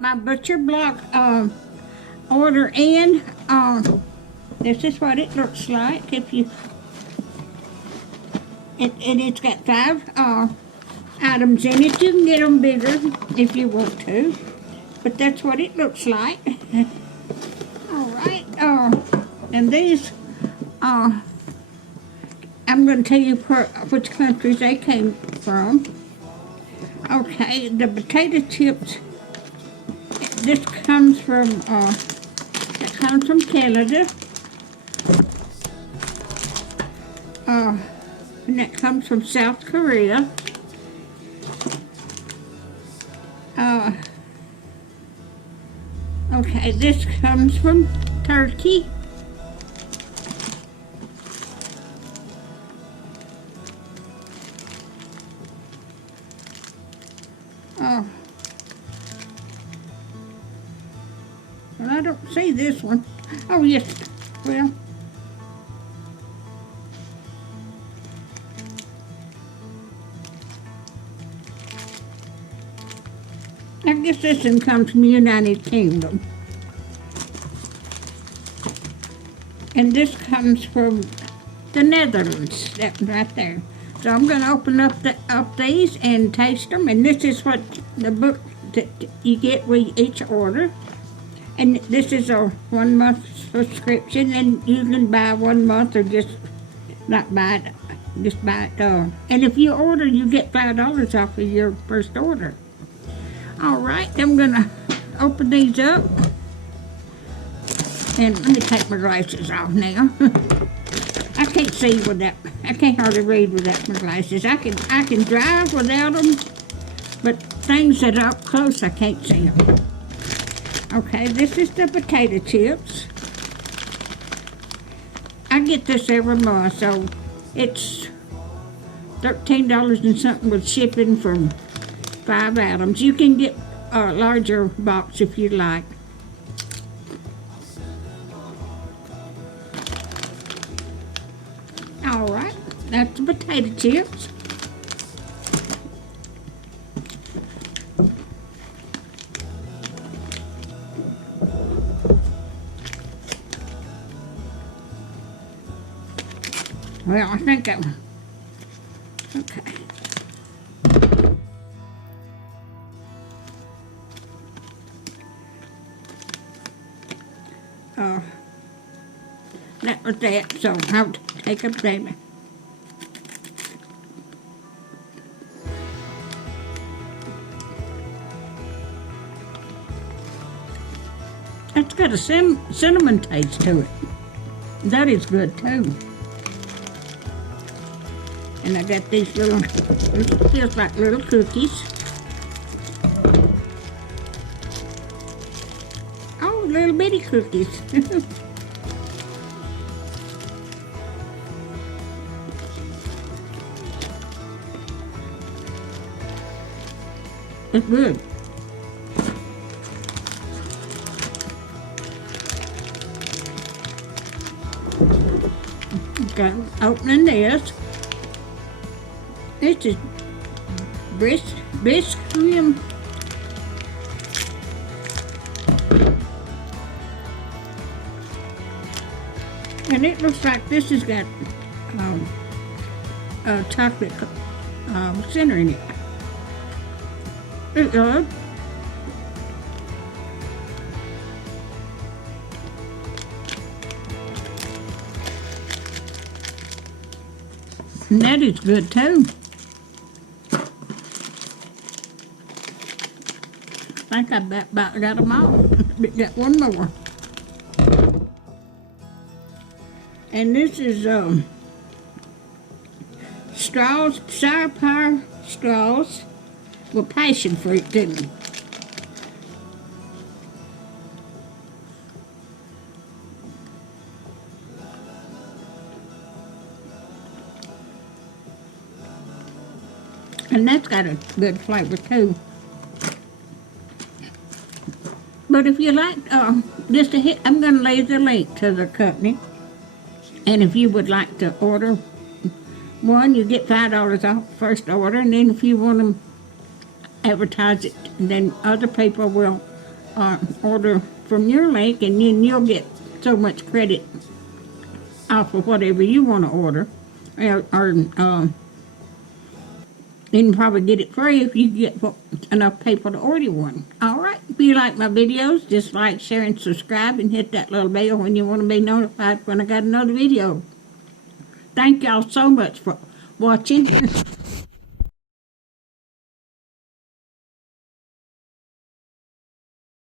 my butcher block order in. This is what it looks like. If you, it's got 5 items in it. You can get them bigger if you want to, but that's what it looks like. All right. And these, I'm going to tell you which countries they came from. Okay, the potato chips. This comes from Canada. And that comes from South Korea. Okay, this comes from Turkey. Well, I don't see this one. Oh, yes. Well, I guess this one comes from the United Kingdom. And this comes from the Netherlands, that right there. So I'm going to open up these and taste them. And this is what the book that you get with each order. And this is a 1 month subscription, and you can buy 1 month or just not buy it, just buy it. And if you order, you get $5 off of your first order. All right, I'm gonna open these up. And let me take my glasses off now. I can't see without, I can't hardly read without my glasses. I can drive without them, but things that are up close, I can't see them. Okay, this is the potato chips. I get this every month, so it's $13 and something with shipping from 5 items. You can get a larger box if you like. All right, that's the potato chips. Well, I think that one. Okay. That was that, so I'll take up that. It's got a cinnamon taste to it. That is good too. And I got these little, it feels like little cookies. Oh, little bitty cookies. It's good. Okay, opening this. This is Biscuit. And it looks like this has got a chocolate center in it. It's good. And that is good too. I think I about got them all. Got one more. And this is straws, sour power straws with passion fruit in them. And that's got a good flavor too. But if you like, just to hit, I'm going to leave the link to the company. And if you would like to order one, you get $5 off first order. And then if you want to advertise it, then other people will order from your link, and then you'll get so much credit off of whatever you want to order. Or you can probably get it free if you get enough people to order one. All right. If you like my videos, just like, share, and subscribe, and hit that little bell when you want to be notified when I got another video. Thank y'all so much for watching.